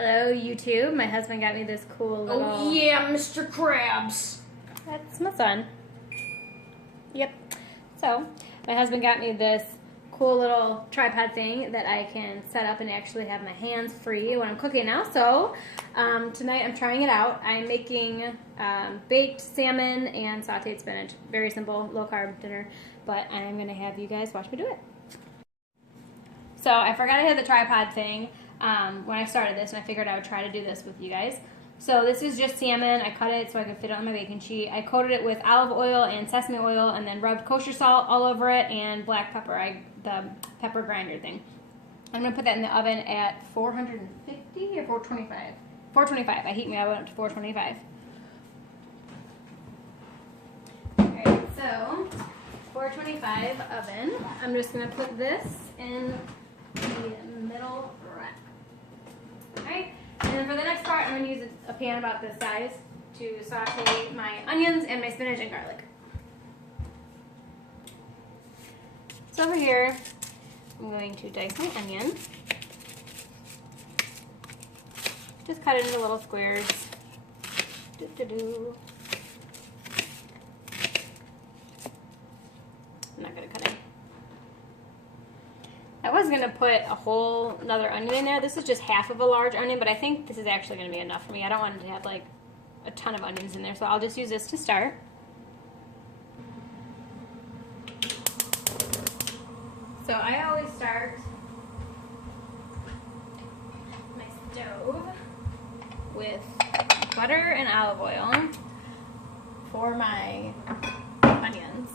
Hello, YouTube. My husband got me this cool little... Oh yeah, Mr. Krabs. That's my son. Yep. So, my husband got me this cool little tripod thing that I can set up and actually have my hands free when I'm cooking now. So, tonight I'm trying it out. I'm making baked salmon and sautéed spinach. Very simple, low-carb dinner. But I'm going to have you guys watch me do it. So, I forgot I had the tripod thing when I started this, and I figured I would try to do this with you guys. So this is just salmon. I cut it so I could fit it on my baking sheet. I coated it with olive oil and sesame oil and then rubbed kosher salt all over it and black pepper, the pepper grinder thing. I'm going to put that in the oven at 450 or 425? 425. I heat my oven up to 425. Alright, so 425 oven. I'm just going to put this in the middle rack. Alright. And then for the next part, I'm going to use a pan about this size to saute my onions and my spinach and garlic. So over here, I'm going to dice my onion. Just cut it into little squares. I'm not going to cut it. I was going to put a whole another onion in there. This is just half of a large onion, but I think this is actually going to be enough for me. I don't want it to have like a ton of onions in there, so I'll just use this to start. So I always start my stove with butter and olive oil for my onions.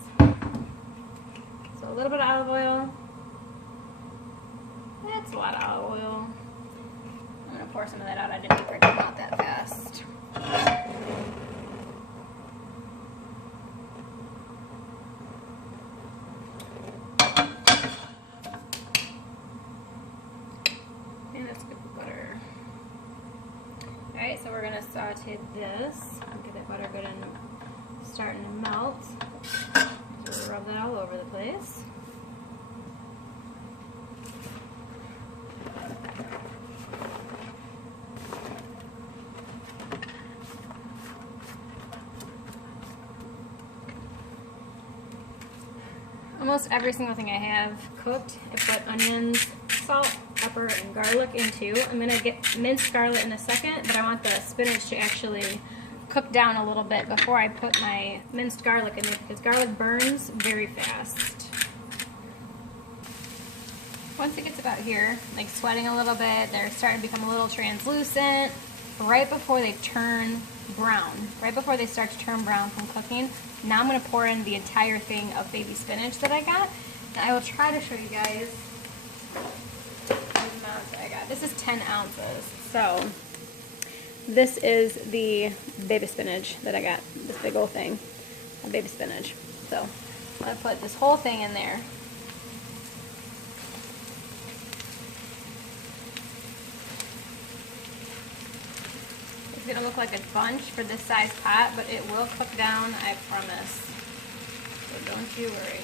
So a little bit of olive oil. That's a lot of olive oil. I'm going to pour some of that out. I didn't need it to come out that fast. And that's good butter. Alright, so we're going to saute this. Get that butter good and starting to melt. So we'll rub that all over the place. Almost every single thing I have cooked, I put onions, salt, pepper, and garlic into. I'm going to get minced garlic in a second, but I want the spinach to actually cook down a little bit before I put my minced garlic in there because garlic burns very fast. Once it gets about here, like sweating a little bit, they're starting to become a little translucent. Right before they turn brown, right before they start to turn brown from cooking, now I'm going to pour in the entire thing of baby spinach that I got. And I will try to show you guys the amount that I got. This is 10 ounces. So this is the baby spinach that I got. This big old thing of baby spinach. So I'm going to put this whole thing in there. It's going to look like a bunch for this size pot, but it will cook down, I promise. So don't you worry.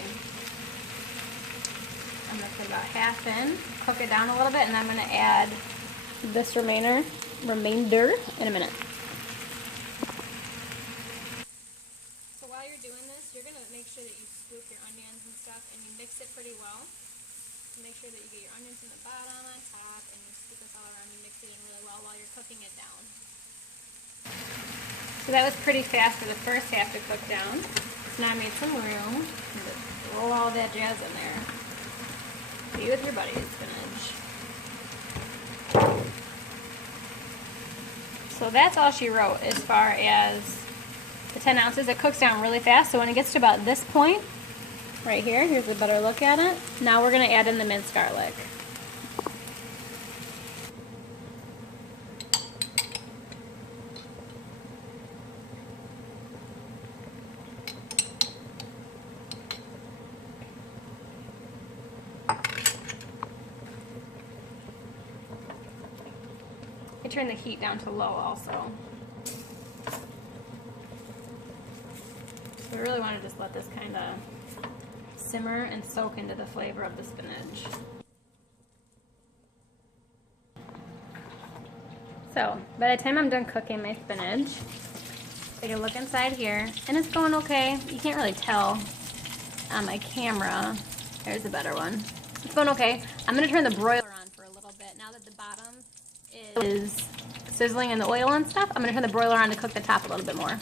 I'm going to put about half in, cook it down a little bit, and I'm going to add this remainder in a minute. So while you're doing this, you're going to make sure that you scoop your onions and stuff, and you mix it pretty well. So make sure that you get your onions in the bottom, on top, and you scoop this all around. You mix it in really well while you're cooking it down. So that was pretty fast for the first half to cook down. So now I made some room. Just roll all that jazz in there. Be with your buddies, spinach. So that's all she wrote as far as the 10 ounces. It cooks down really fast. So when it gets to about this point, right here, here's a better look at it. Now we're going to add in the minced garlic. I turn the heat down to low also. So I really want to just let this kind of simmer and soak into the flavor of the spinach. So, by the time I'm done cooking my spinach, I can look inside here, and it's going okay. You can't really tell on my camera. There's a better one. It's going okay. I'm going to turn the broiler on for a little bit. Now that the bottom is sizzling in the oil and stuff, I'm going to turn the broiler on to cook the top a little bit more.